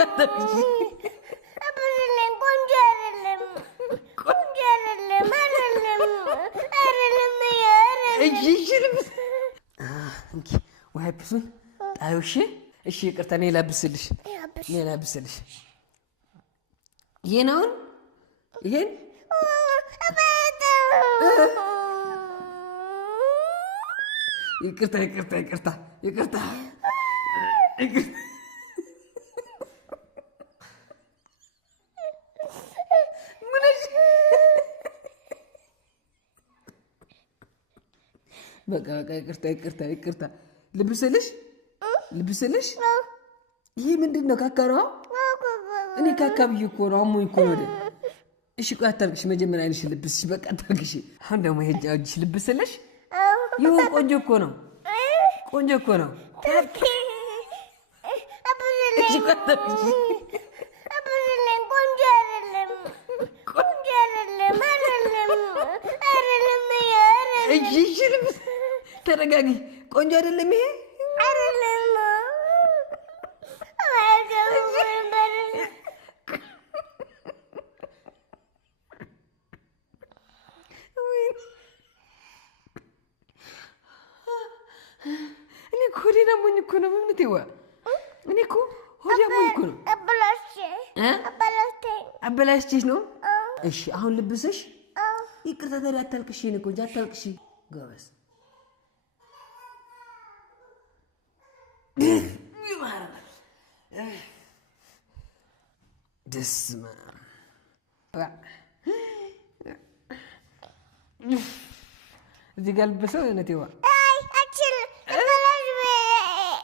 አታልቅሽ አብረን ቆንጆ አይደለም እሺ ልብስ እንኪ ወይ ፕሱን ጣዩሽ እሺ ይቅርታ እኔ ላብስልሽ ይሄን ይቅርታ በቃ ይቅርታ ልብስልሽ ይሄ ምንድነው ካካ ነው እኔ ካካ ብዬ እኮ ነው አሞኝ እኮ ነው እሺ ቆይ አታልቅሽ መጀመሪያ አይንሽ ልብስሽ በቃ አታልቅሽ አሁን ደግሞ ሄጃጅሽ ልብስልሽ ይሁን ቆንጆ እኮ ነው እሺ ቆይ አታልቅሽ እሺ ልብስ ተረጋጊ ቆንጆ አይደለም ይሄ እኔ ኮዲና ሞኝ እኮ ነው ምንቴዋ እኔ እኮ ሆዲያ ሞኝ እኮ ነው አበላሽሽ ነው እሺ አሁን ልብስሽ ይቅርታ ታዲያ አታልቅሽ እኔ ቆንጆ አታልቅሽ ጎበዝ ደስማ እዚህ ጋር ልብሰው እውነቴዋ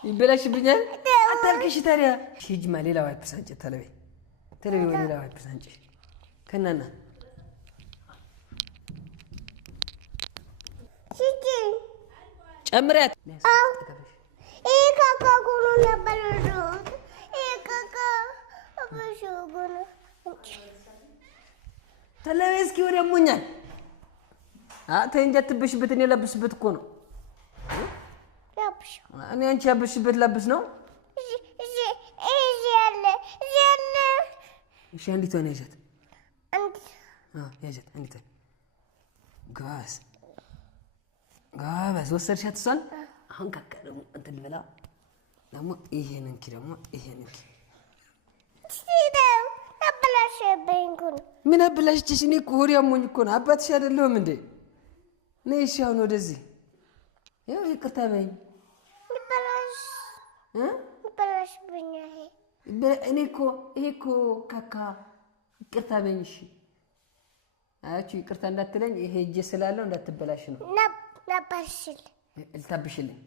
ይበላሽብኛል አታልቅሽ ታዲያ ሂጂማ ሌላ ዋይፕስ አንቺ ተለበይ ሌላ ዋይፕስ አንቺ ከናና ጨምሪያት ካካ ጎኖ ነበር ካካ ጎኖ ተለበይ እስኪ ወደ ሙኛል ተይ እንጂ አትበሽበት እኔ ለብስበት እኮ ነው እኔ አንቺ ያበሽበት ለብስ ነው እዚህ ያለ እሺ አንዲት ሆነ ያዘት አንዲት ጋባስ ወሰድሻት እሷን አሁን ካካ ደግሞ እንትን ብላ ደግሞ ይሄንን ምን አበላሽችሽ እኔ እኮ ሆድ ያሞኝ እኮ ነው አባትሽ አይደለሁም እንዴ ነይ እሺ አሁን ወደዚህ ያው ይቅርታ በይኝ እኔ እኮ ይሄ እኮ ካካ ይቅርታ በይኝ እሺ አያችሁ ይቅርታ እንዳትለኝ ይሄ እጄ ስላለው እንዳትበላሽ ነው ልታብሽልኝ